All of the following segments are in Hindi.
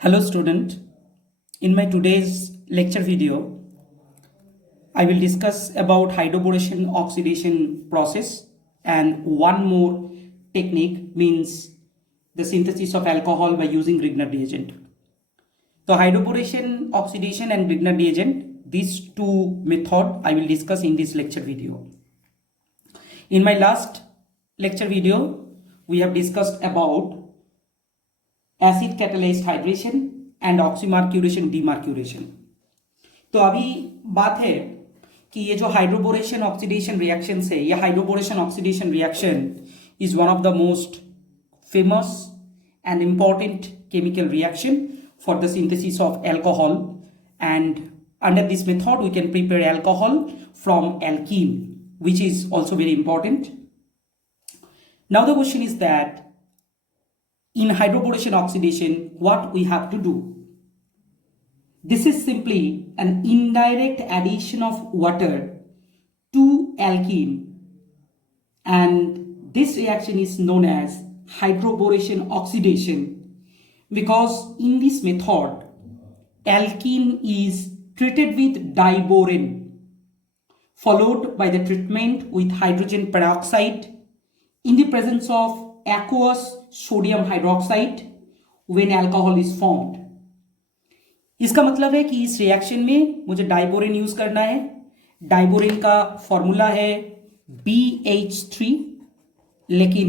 Hello student, in my today's lecture video, I will discuss about hydroboration oxidation process and one more technique means the synthesis of alcohol by using Grignard reagent. So hydroboration, oxidation and Grignard reagent, these two methods I will discuss in this lecture video. In my last lecture video, we have discussed about acid catalysed hydration and oxymercuration demercuration. तो अभी बात है कि ये जो हाइड्रोबोरेशन ऑक्सीडेशन रिएक्शन है, ये hydroboration oxidation reaction is one of the most famous and important chemical reaction for the synthesis of alcohol and under this method we can prepare alcohol from alkene which is also very important. Now the question is that in hydroboration oxidation, what we have to do? This is simply an indirect addition of water to alkene, and this reaction is known as hydroboration oxidation because in this method, alkene is treated with diborane followed by the treatment with hydrogen peroxide in the presence of aqueous sodium hydroxide when alcohol is formed. इसका मतलब है कि इस रिएक्शन में मुझे डाइबोरेन यूज करना है। डाइबोरेन का फॉर्मूला है BH3, लेकिन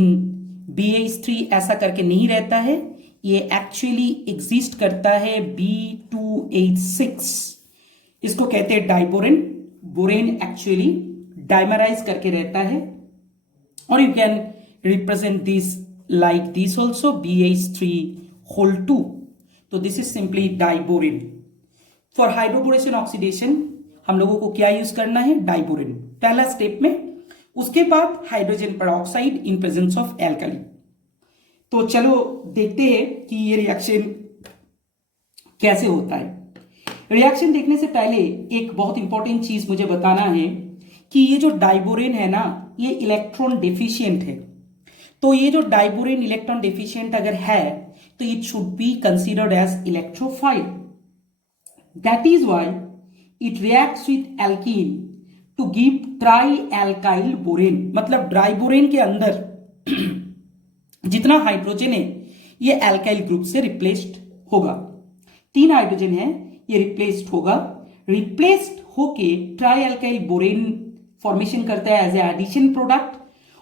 BH3 ऐसा करके नहीं रहता है, ये एक्चुअली एग्जिस्ट करता है B2H6। इसको कहते हैं डाइबोरेन। बोरेन एक्चुअली डाइमराइज करके रहता है और you can represent this like this also BH3(2). तो this is simply diborane. For hydroboration oxidation हम लोगों को क्या यूज करना है? डाइबोरेन, पहला स्टेप में। उसके बाद hydrogen peroxide in presence of alkali. तो चलो देखते हैं कि ये रिएक्शन कैसे होता है। रिएक्शन देखने से पहले एक बहुत इंपॉर्टेंट चीज मुझे बताना है कि ये जो डाइबोरेन है ना, ये इलेक्ट्रॉन डेफिशिएंट है। तो ये जो डाइबोरेन इलेक्ट्रॉन डेफिशिएंट अगर है तो it should be considered as electrophile. That is why it reacts with alkene to give trialkyl borane. मतलब डाइबोरेन के अंदर जितना हाइड्रोजन है ये एल्काइल ग्रुप से रिप्लेस्ड होगा। 3 हाइड्रोजन है, ये रिप्लेस्ड होगा। रिप्लेस्ड होके ट्राई एल्काइल बोरेन फॉर्मेशन करता है एज ए एडिशन प्रोडक्ट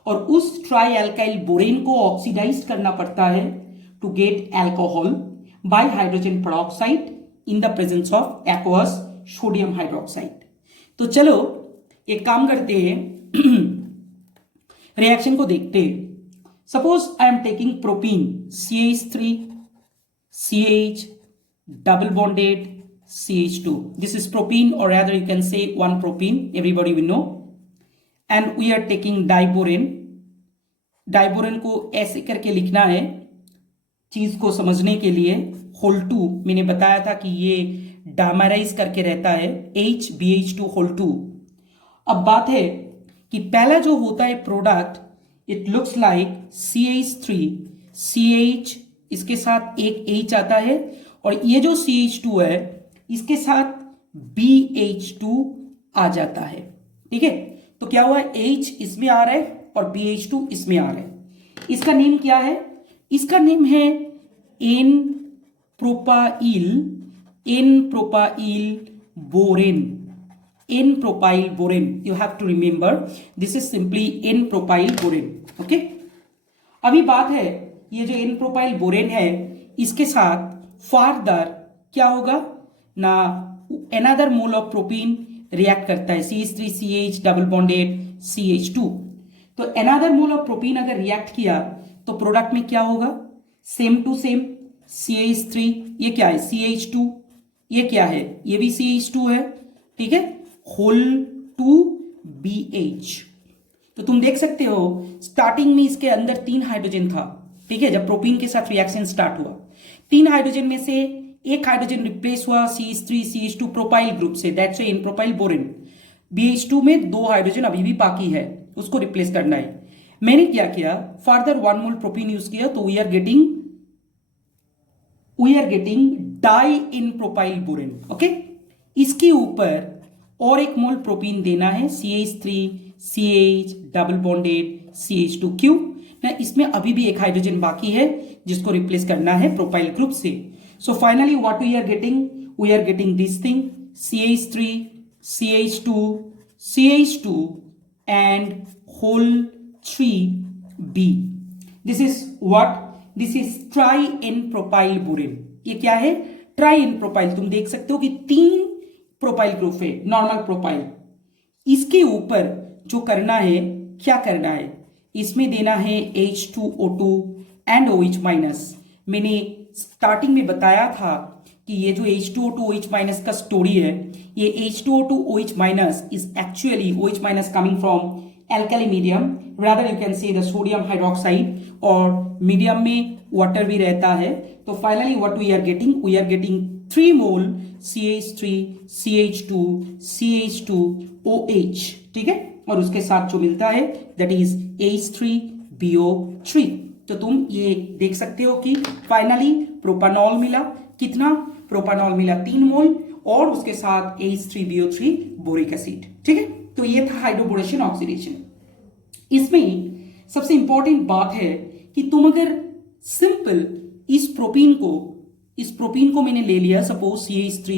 और उस ट्राई एल्काइल बोरेन को ऑक्सीडाइज करना पड़ता है to get alcohol by hydrogen peroxide in the presence of aqueous sodium hydroxide. तो चलो एक काम करते हैं, रिएक्शन को देखते हैं। Suppose I am taking propene CH3 CH double bonded CH2. This is propene, or rather you can say one propene, everybody will know. And we are taking diborane. Diborane को ऐसे करके लिखना है चीज को समझने के लिए। (2) मैंने बताया था कि ये डाइमराइज करके रहता है HBH2(2). अब बात है कि पहला जो होता है product, it looks like CH3 CH, इसके साथ एक H आता है और ये जो CH2 है इसके साथ BH2 आ जाता है। ठीक है, तो क्या हुआ? H इसमें आ रहा है और BH2 इसमें आ रहा है। इसका नेम क्या है? इसका नेम है N propyl borane. N propyl borane, you have to remember this is simply N propyl borane. Okay, अभी बात है ये जो N प्रोपाइल बोरेन है इसके साथ फर्दर क्या होगा ना, another mole of propene react करता है CH3 CH double bonded CH2। तो अनदर मोल ऑफ प्रोपीन अगर रिएक्ट किया तो प्रोडक्ट में क्या होगा? सेम टू सेम CH3, ये क्या है? CH2, ये क्या है? ये भी CH2 है। ठीक है, (2) BH। तो तुम देख सकते हो स्टार्टिंग में इसके अंदर 3 हाइड्रोजन था। ठीक है, जब प्रोपीन के साथ रिएक्शन स्टार्ट हुआ 3 हाइड्रोजन में से एक हाइड्रोजन रिप्लेस हुआ CH3 CH2 प्रोपाइल ग्रुप से, that's N propyl borane. BH2 में 2 हाइड्रोजन अभी भी बाकी है, उसको रिप्लेस करना है। मैंने क्या किया? फर्दर 1 मोल प्रोपीन यूज किया, तो we are getting we are getting di n propyl borane. Okay, इसके ऊपर और एक मोल प्रोपीन देना है, CH3CH डबल बॉन्डेड CH2Q। ना इसमें अभी भी एक हाइड्रोजन बाकी है जिसको रिप्लेस करना है प्रोपाइल ग्रुप से। So finally what we are getting this thing CH3 CH2 CH2 and whole 3B। This is what, this is tri n propyl borane. ये क्या है? Tri n propyl. तुम देख सकते हो कि 3 प्रोपाइल ग्रुप है, नॉर्मल प्रोपाइल। इसके ऊपर जो करना है, क्या करना है, इसमें देना है H2O2 एंड OH माइनस। मैंने स्टार्टिंग में बताया था कि ये जो H2O2 OH माइनस का स्टोरी है, ये H2O2 OH minus is actually OH minus coming from alkali medium, rather you can say the sodium hydroxide, और मीडियम में वाटर भी रहता है। तो finally what we are getting 3 mole CH3 CH2 CH2OH, ठीक है, और उसके साथ जो मिलता है दैट इज H3BO3। तो तुम ये देख सकते हो कि फाइनली प्रोपानॉल मिला, कितना प्रोपानॉल मिला 3 मोल, और उसके साथ H3BO3 बोरिक एसिड, ठीक है। तो ये था हाइड्रोबोरेशन ऑक्सीडेशन। इसमें सबसे इंपॉर्टेंट बात है कि तुम अगर सिंपल इस प्रोपीन को मैंने ले लिया, suppose CH3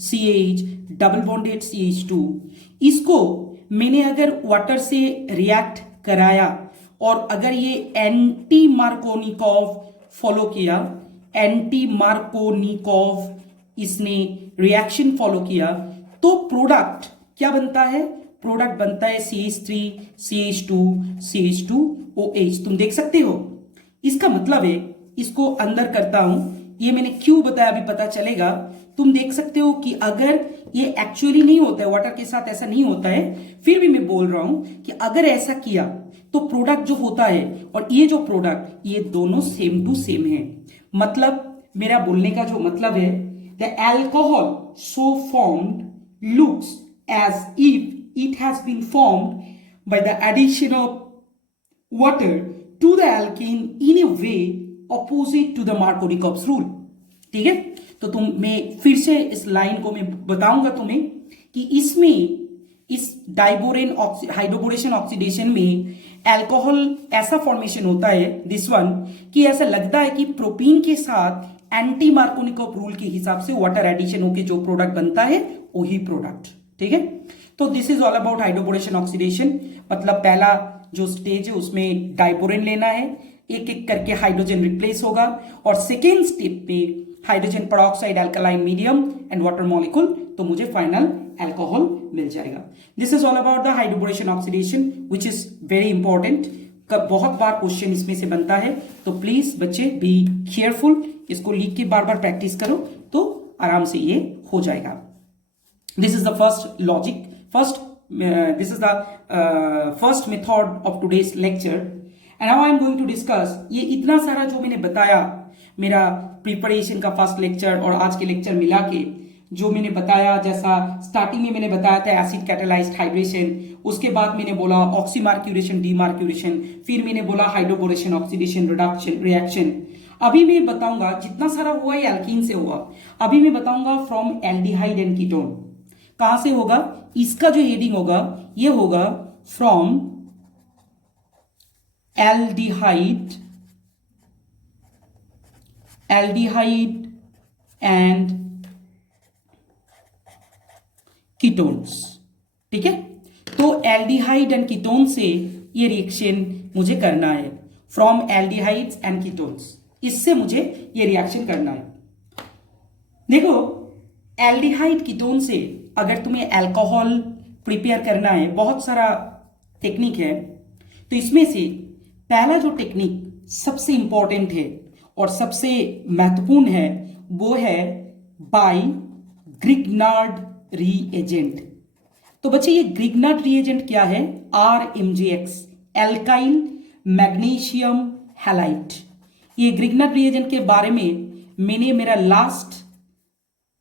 CH double bonded CH2, इसको मैंने अगर वाटर से रिएक्ट कराया और अगर ये एंटी मार्कोनिकॉव फॉलो किया, एंटी मार्कोनिकॉव इसने रिएक्शन फॉलो किया, तो प्रोडक्ट क्या बनता है? प्रोडक्ट बनता है CH3 CH2 CH2OH। तुम देख सकते हो, इसका मतलब है, इसको अंदर करता हूं, ये मैंने क्यों बताया अभी पता चलेगा। तुम देख सकते हो कि अगर ये एक्चुअली नहीं होता है, वाटर के साथ ऐसा नहीं होता है, फिर भी मैं बोल रहा हूं कि अगर ऐसा किया तो प्रोडक्ट जो होता है और ये जो प्रोडक्ट, ये दोनों सेम टू सेम है। मतलब मेरा बोलने का जो मतलब है, the alcohol so formed looks as if it has been formed by the addition of water to the alkene in a way opposite to the Markovnikov's rule। ठीक है, तो मैं फिर से इस लाइन को मैं बताऊंगा तुम्हें कि इसमें, इस डाइबोरेन हाइड्रोबोरेशन ऑक्सीडेशन में अल्कोहल ऐसा फॉर्मेशन होता है, दिस वन, कि ऐसा लगता है कि प्रोपीन के साथ एंटी मार्कोनिकोव रूल के हिसाब से वाटर एडिशन होकर जो प्रोडक्ट बनता है वही प्रोडक्ट, ठीक है। तो this is all about hydroboration oxidation. मतलब पहला जो स्टेज है उसमें डाइबोरेन लेना है, एक एक करके हाइड्रोजन रिप्लेस होगा, और सेकेंड स्टेप पे hydrogen peroxide alkaline medium and water molecule, तो मुझे फाइनल अल्कोहल मिल जाएगा। This is all about the hydroboration oxidation which is very important. बहुत बार क्वेश्चन इसमें से बनता है, तो प्लीज बच्चे बी केयरफुल, इसको लिख के बार बार प्रैक्टिस करो तो आराम से ये हो जाएगा। This is the first logic, this is the first method of today's lecture, and now I am going to discuss ये इतना सारा जो मैंने बताया, मेरा प्रिपरेशन का फर्स्ट लेक्चर और आज के लेक्चर मिला के जो मैंने बताया, जैसा स्टार्टिंग में मैंने बताया था एसिड कैटालाइज्ड हाइड्रेशन, उसके बाद मैंने बोला ऑक्सीमार्क्यूरेशन डीमार्क्यूरेशन, फिर मैंने बोला हाइड्रोबोरेशन ऑक्सीडेशन रिडक्शन रिएक्शन। अभी मैं बताऊंगा, जितना सारा हुआ ये एल्कीन से हुआ, अभी मैं बताऊंगा फ्रॉम एल्डिहाइड एंड कीटोन। कहां से होगा? इसका जो हेडिंग होगा ये होगा फ्रॉम एल्डिहाइड एंड कीटोन्स, ठीक है। तो एल्डिहाइड एंड कीटोन से ये रिएक्शन मुझे करना है, फ्रॉम एल्डिहाइड्स एंड कीटोन्स, इससे मुझे ये रिएक्शन करना है। देखो, एल्डिहाइड कीटोन से अगर तुम्हें अल्कोहल प्रिपेयर करना है, बहुत सारा टेक्निक है, तो इसमें से पहला जो टेक्निक सबसे इंपॉर्टेंट है और सबसे महत्वपूर्ण है वो है बाय ग्रिग्नार्ड रीएजेंट। तो बच्चे ये ग्रिग्नार्ड रीएजेंट क्या है? RMgX, alkyl magnesium halide. ये ग्रिग्नार्ड रीएजेंट के बारे में मैंने मेरा लास्ट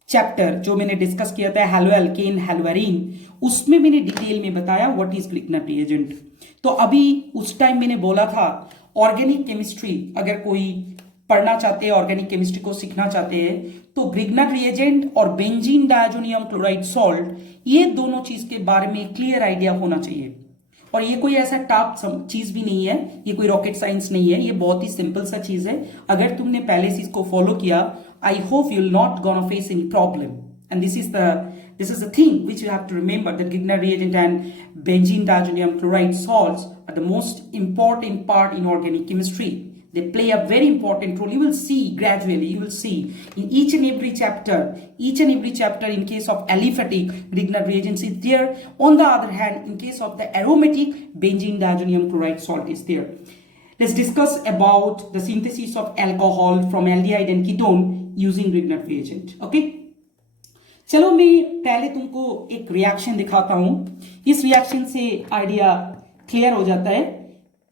चैप्टर जो मैंने डिस्कस किया था हेलो एल्केन हेलोरीन, उसमें मैंने डिटेल में बताया व्हाट इज ग्रिग्नार्ड रीएजेंट। तो अभी उस टाइम मैंने बोला था ऑर्गेनिक केमिस्ट्री अगर कोई पढ़ना चाहते हैं, ऑर्गेनिक केमिस्ट्री को सीखना चाहते हैं, तो ग्रिग्नर रिएजेंट और बेंजीन डायजोनियम क्लोराइड सॉल्ट, ये दोनों चीज के बारे में क्लियर आइडिया होना चाहिए। और ये कोई ऐसा टफ चीज भी नहीं है, ये कोई रॉकेट साइंस नहीं है, ये बहुत ही सिंपल सा चीज है। अगर तुमने पहले से इसको फॉलो किया, I hope you will not gonna face any problem. And this is the thing which you have to remember, that Grignard reagent and benzene diazonium chloride salts are the most important part in organic chemistry. They play a very important role. You will see gradually, you will see in each and every chapter, in case of aliphatic, Grignard reagents is there. On the other hand, in case of the aromatic, benzene diazonium chloride salt is there. Let's discuss about the synthesis of alcohol from aldehyde and ketone using Grignard reagent. Okay? चलो मैं पहले तुमको एक रिएक्शन दिखाता हूं, इस रिएक्शन से आइडिया क्लियर हो जाता है।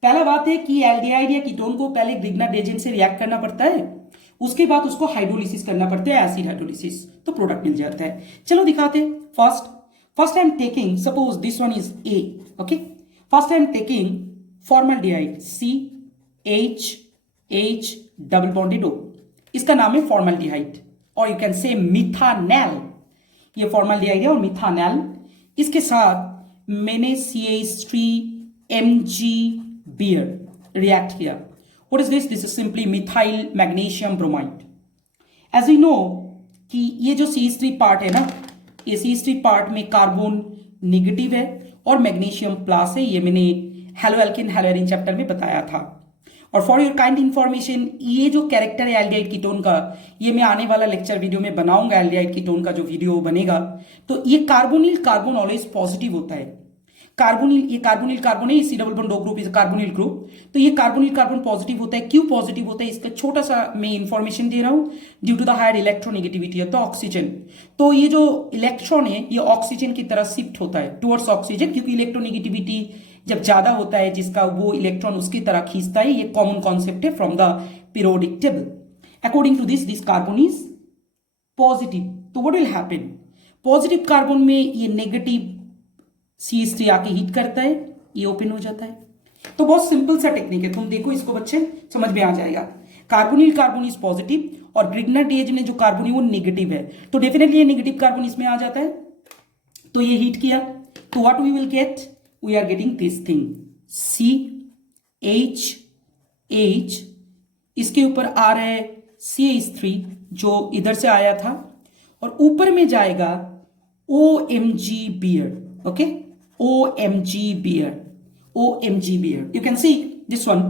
पहला बात है कि एल्डिहाइड या कीटोन को पहले ग्रिग्नर रिएजेंट से रिएक्ट करना पड़ता है, उसके बाद उसको हाइड्रोलिसिस करना पड़ता है, एसिड हाइड्रोलिसिस, तो प्रोडक्ट मिल जाता है। चलो दिखाते हैं। First I am taking, suppose this one is a, okay. First I am taking formaldehyde, CH double bonded O, इसका नाम है फॉर्मल्डिहाइड, और यू कैन से मिथानेल, ये फॉर्मल्डिहाइड है और मिथानेल। इसके साथ मैंने CH3Mg बियर रिएक्ट किया। What is this? This is simply methyl magnesium bromide. As we know कि ये जो CH3 पार्ट है ना, ये CH3 पार्ट में कार्बन नेगेटिव है और मैग्नीशियम प्लस है, ये मैंने हेलोएल्केन हेलोएरिन चैप्टर में बताया था। और फॉर योर काइंड इंफॉर्मेशन, ये जो कैरेक्टर है एल्डिहाइड कीटोन का, ये मैं आने वाला लेक्चर वीडियो में बनाऊंगा, एल्डिहाइड कीटोन का जो वीडियो बनेगा। तो ये कार्बोनिल कार्बन ऑलवेज पॉजिटिव होता है। कार्बोनिल, ये कार्बोनिल कार्बन है, ये C double bond O group is carbonyl group, तो ये कार्बोनिल कार्बन पॉजिटिव होता है। क्यों पॉजिटिव होता है, इसका छोटा सा मैं इंफॉर्मेशन दे रहा हूं। Due to the higher electronegativity of the oxygen, तो ये जो इलेक्ट्रॉन है ये ऑक्सीजन की तरह शिफ्ट होता है टुवर्ड्स ऑक्सीजन, क्योंकि इलेक्ट्रोनेगेटिविटी जब ज्यादा होता है जिसका, वो इलेक्ट्रॉन उसकी तरह खींचता है। ये कॉमन कॉन्सेप्ट है from the periodic table. According to this carbon is positive, तो what will happen, positive carbon में ये नेगेटिव CH3 आके हीट करता है, ये ओपन हो जाता है। तो बहुत सिंपल सा टेक्निक है, तुम देखो इसको बच्चे, समझ में आ जाएगा। कार्बोनिल कार्बन इज पॉजिटिव और ग्रिग्नर रिएजेंट में जो कार्बन है वो नेगेटिव है, तो डेफिनेटली ये नेगेटिव कार्बन इसमें आ जाता है। तो ये हीट किया, तो what we will get, we are getting this thing CH, इसके ऊपर आ रहा है CH3 जो इधर से आया था, और ऊपर में जाएगा OMg Br, okay, OMg Br. You can see this one,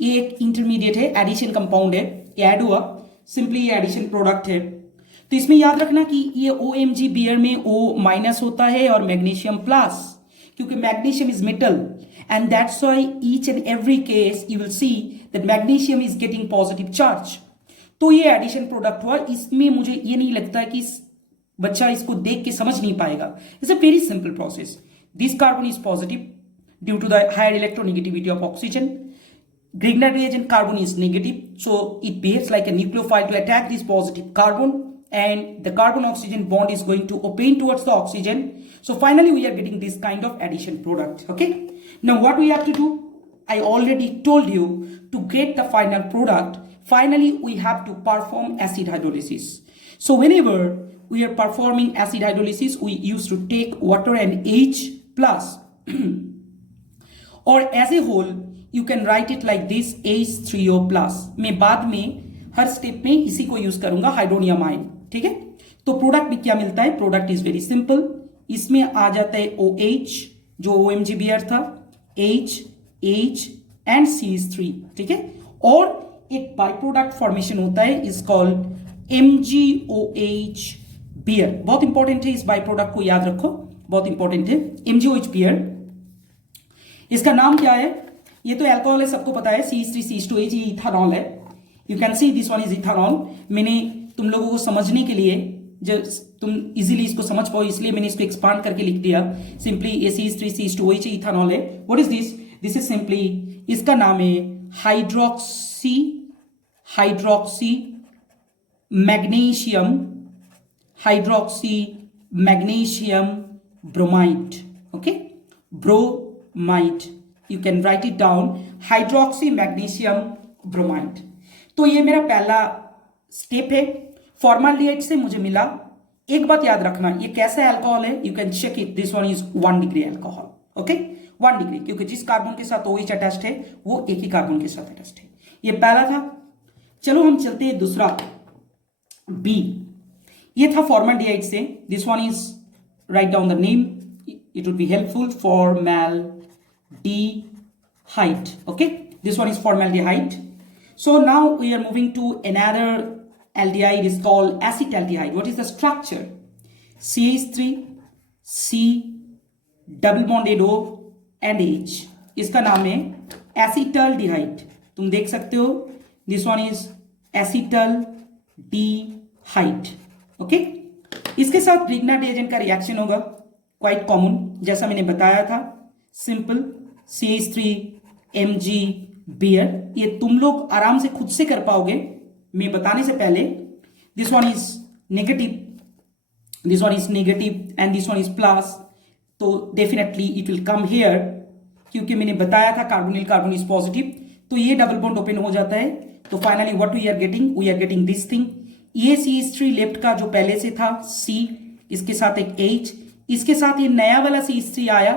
ये एक इंटरमीडिएट है, एडिशन कंपाउंड है, ये ऐड हुआ, सिंपली ये एडिशन प्रोडक्ट है। तो इसमें याद रखना कि ये OMg बियर में O माइनस होता है और मैग्नीशियम प्लस, क्योंकि magnesium is metal, and that's why each and every case you will see that magnesium is getting positive charge. तो ये एडिशन प्रोडक्ट हुआ। इसमें मुझे ये नहीं लगता कि बच्चा इसको देख के समझ नहीं पाएगा। It's a very simple process. This carbon is positive due to the higher electronegativity of oxygen. Grignard reagent carbon is negative, so it behaves like a nucleophile to attack this positive carbon, and the carbon oxygen bond is going to open towards the oxygen. So finally we are getting this kind of addition product. Okay, now what we have to do, I already told you, to get the final product, finally we have to perform acid hydrolysis. So whenever we are performing acid hydrolysis, we used to take water and H plus or as a whole you can write it like this, H3O plus. मैं बाद में हर स्टेप में इसी को यूज करूंगा, हाइड्रोनियम आयन, ठीक है। तो प्रोडक्ट में क्या मिलता है, प्रोडक्ट इज वेरी सिंपल। इसमें आ जाता है OH जो OMg बियर था, H एंड CH3, ठीक है, और एक बाई प्रोडक्ट फॉर्मेशन होता है, इज कॉल्ड MgOH बियर। बहुत इंपॉर्टेंट है, इस बाई प्रोडक्ट को याद रखो, बहुत इंपॉर्टेंट है, MgOH बियर। इसका नाम क्या है, ये तो अल्कोहल है, सबको पता है, CH3CH2H, ये इथानॉल है। You can see this one is ethanol. मैंने तुम लोगों को समझने के लिए, जब तुम इजीली इसको समझ पाओ इसलिए मैंने इसको एक्सपांड करके लिख दिया। सिंपली ये CH3CH2OH इथानॉल है। What is this, this is simply, इसका नाम है hydroxy magnesium bromide, okay, bromide, you can write it down, hydroxy magnesium bromide। तो ये मेरा पहला स्टेप है। फॉर्माल्डिहाइड से मुझे मिला, एक बात याद रखना, ये कैसा अल्कोहल है, you can check it, this one is 1 degree alcohol. Okay, 1 degree, क्योंकि जिस कार्बन के साथ OH अटैच्ड है वो एक ही कार्बन के साथ अटैच्ड है। ये पहला था। चलो हम चलते हैं दूसरा, बी। ये था फॉर्माल्डिहाइड से, this one is, write down the name, it would be helpful, formaldehyde. Okay, this one is formaldehyde. So now we are moving to another aldehyde, is called acetaldehyde. What is the structure? CH3, C, double bonded O and H. इसका नाम है acetaldehyde. तुम देख सकते हो, this one is acetaldehyde. Okay, इसके साथ ग्रिग्नार्ड रिएजेंट का रिएक्शन होगा, क्वाइट कॉमन, जैसा मैंने बताया था, सिंपल, CH3 Mg ये तुम लोग आराम से खुद से कर पाओगे मैं बताने से पहले। This one is negative, this one is negative and this one is plus, तो definitely it will come here, क्योंकि मैंने बताया था कार्बोनिल कार्बन इज पॉजिटिव, तो ये डबल बॉन्ड ओपन हो जाता है। तो finally what we are getting this thing. ये CH3 लेफ्ट का जो पहले से था C, इसके साथ एक H, इसके साथ ये नया वाला CH3 आया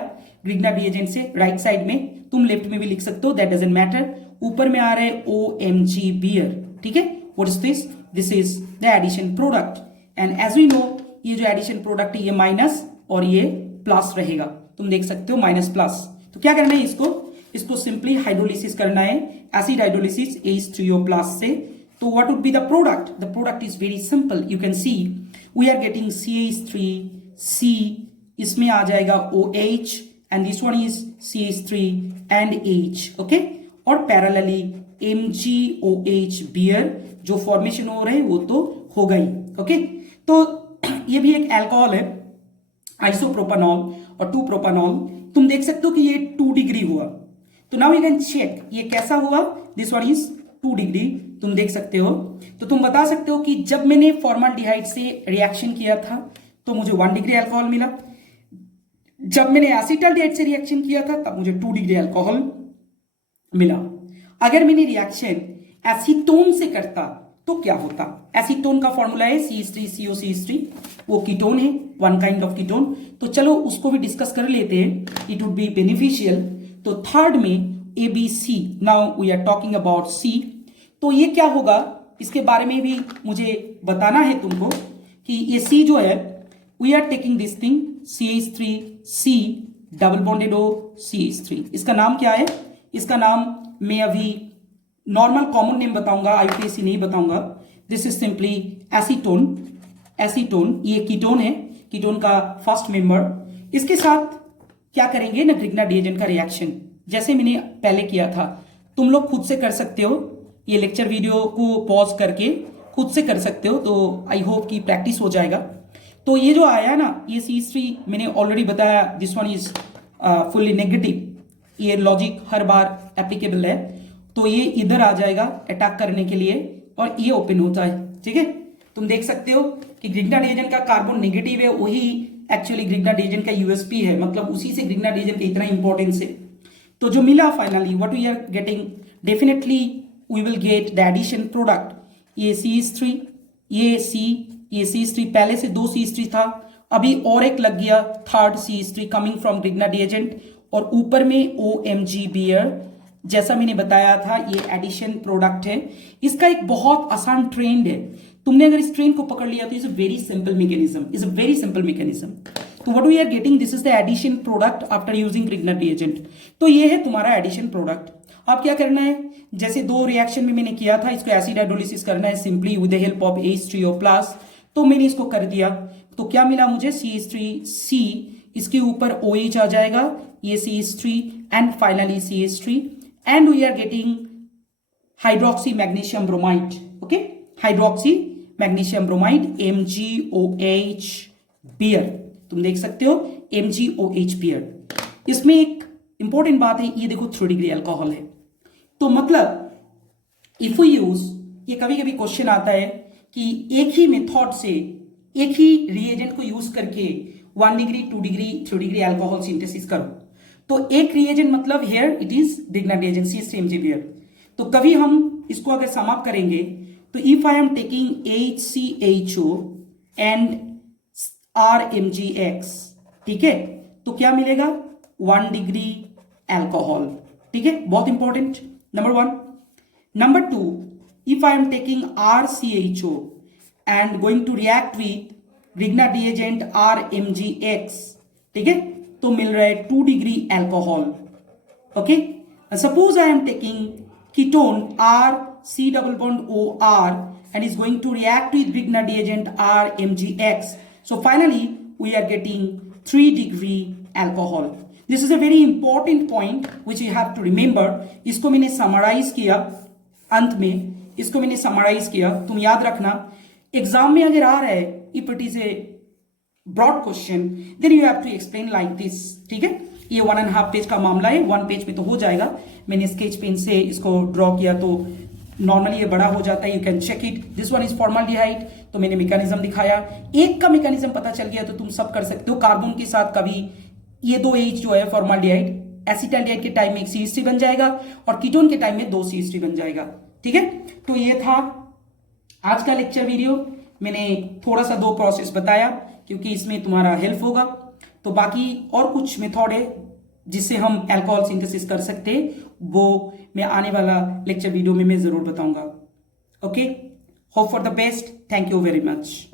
ग्रिग्नार्ड रिएजेंट से राइट साइड में, तुम लेफ्ट में भी लिख सकते हो, दैट डजंट मैटर। ऊपर में आ रहा है OMG बियर, ठीक है। What is this? This is the addition product, and as we know ये जो एडिशन प्रोडक्ट है ये माइनस और ये प्लस रहेगा, तुम देख सकते हो माइनस प्लस। तो क्या करना है, इसको सिंपली हाइड्रोलिसिस करना है, एसिड हाइड्रोलिसिस H3O+ से। तो what would be the product? The product is very simple, you can see we are getting CH3C, इसमें आ जाएगा OH and this one is CH3 and H, okay, और पैरेलली MgOH बियर जो फॉर्मेशन हो रहे हैं वो तो होगा ही, ओके। तो ये भी एक अल्कोहल है, आइसोप्रोपानॉल और 2-प्रोपानॉल। तुम देख सकते हो कि ये 2 डिग्री हुआ, तो नाउ यू कैन चेक ये कैसा हुआ, दिस वन इज 2 डिग्री, तुम देख सकते हो। तो तुम बता सकते हो कि जब मैंने फॉर्माल्डिहाइड से रिएक्शन किया था तो मुझे 1 डिग्री अल्कोहल मिला, जब मैंने एसिटाल्डिहाइड से रिएक्शन किया था तब मुझे 2 डिग्री अल्कोहल मिला। अगर मैंने रिएक्शन एसीटोन से करता तो क्या होता? एसीटोन का फॉर्मूला है CH3COCH3, वो कीटोन है, वन काइंड ऑफ कीटोन। तो चलो उसको भी डिस्कस कर लेते हैं, इट वुड बी बेनिफिशियल। तो थर्ड में ABC, now we are talking about C। तो ये क्या होगा इसके बारे में भी मुझे बताना है तुमको कि ये C जो है, we are taking this thing CH3C double bonded O CH3, इसका नाम क्या है? इसका नाम मैं अभी नॉर्मल कॉमन नेम बताऊंगा, IUPAC नहीं बताऊंगा। This is simply acetone. Acetone ये कीटोन है, कीटोन का फर्स्ट मेंबर। इसके साथ क्या करेंगे ना, ग्रिग्नार्ड रिएजेंट का रिएक्शन जैसे मैंने पहले किया था, तुम लोग खुद से कर सकते हो, ये लेक्चर वीडियो को पॉज करके खुद से कर सकते हो, तो आई होप कि प्रैक्टिस हो जाएगा। तो ये जो आया ना, ये CH3 मैंने ऑलरेडी बताया, this one is fully negative, ये लॉजिक हर बार एप्लीकेबल है। तो ये इधर आ जाएगा अटैक करने के लिए और ये ओपन होता है, ठीक है। तुम देख सकते हो कि ग्रिग्नार्ड रिएजेंट का कार्बन नेगेटिव है, वही एक्चुअली ग्रिग्नार्ड रिएजेंट का USP है, मतलब उसी से ग्रिग्नार्ड रिएजेंट का इतना इंपॉर्टेंस है। तो जो मिला finally what we are getting, definitely we will get the addition product. ये CH3, ये C, ये CH3, पहले से 2 CH3 था, अभी और एक लग गया, third CH3 coming from Grignard reagent, और ऊपर में OMG बियर, जैसा मैंने बताया था ये एडिशन प्रोडक्ट है। इसका एक बहुत आसान ट्रेंड है, तुमने अगर इस ट्रेंड को पकड़ लिया तो is a very simple mechanism, is a very simple mechanism. तो what we are getting, this is the addition product after using Grignard reagent. तो ये है तुम्हारा एडिशन प्रोडक्ट। अब क्या करना है, जैसे 2 रिएक्शन में मैंने किया था, इसको एसिड हाइड्रोलिसिस करना है simply with the help of H3O+, तो मैंने इसको कर दिया। तो क्या मिला मुझे, CH3C, इसके ऊपर OH आ जाएगा, ये CH3 and finally CH3, and we are getting hydroxy magnesium bromide, okay, hydroxy magnesium bromide MgOH Br, तुम देख सकते हो MgOH बियर। इसमें एक इंपॉर्टेंट बात है, ये देखो 3 डिग्री अल्कोहल है, तो मतलब इफ वी यूज, ये कभी कभी क्वेश्चन आता है कि एक ही मेथड से एक ही रिएजेंट को यूज करके 1 degree 2 degree 3 degree alcohol synthesis करो, तो एक रिएजेंट मतलब here it is Grignard reagent CH3 Mg बियर। तो कभी हम इसको अगर सम अप करेंगे तो if I am taking HCHO and RMgX, ठीक है, तो क्या मिलेगा 1 डिग्री एल्कोहल, ठीक है, बहुत important, number 1। Number 2, if I am taking RCHO and going to react with Grignard reagent RMgX, ठीक है, तो मिल रहा है 2 degree alcohol, okay. Suppose I am taking ketone RC double bond OR and is going to react with Grignard reagent RMgX, so finally we are getting 3 degree alcohol. This is a very important point which you have to remember. इसको मैंने समराइज किया अंत में, इसको मैंने समराइज किया, तुम याद रखना एग्जाम में अगर आ रहा है if it is a broad question then you have to explain like this, ठीक है। ये 1.5 पेज का मामला है, 1 पेज में तो हो जाएगा, मैंने स्केच पेन से इसको ड्रॉ किया तो नॉर्मली ये बड़ा हो जाता है, you can check it. This one is formaldehyde, तो मैंने मैकेनिज्म दिखाया, एक का मैकेनिज्म पता चल गया तो तुम सब कर सकते हो। कार्बन के साथ कभी ये 2 H जो है फॉर्मल्डिहाइड, एसिटाल्डिहाइड के टाइम में एक CH3 बन जाएगा और कीटोन के टाइम में 2 CH3 बन जाएगा, ठीक है। तो ये था आज का लेक्चर वीडियो, मैंने थोड़ा सा 2 प्रोसेस बताया क्योंकि इसमें तुम्हारा हेल्प होगा। तो बाकी और कुछ मेथड है जिससे हम अल्कोहल सिंथेसिस कर सकते हैं, वो मैं आने वाला लेक्चर वीडियो में मैं जरूर बताऊंगा। Okay, hope for the best, thank you very much.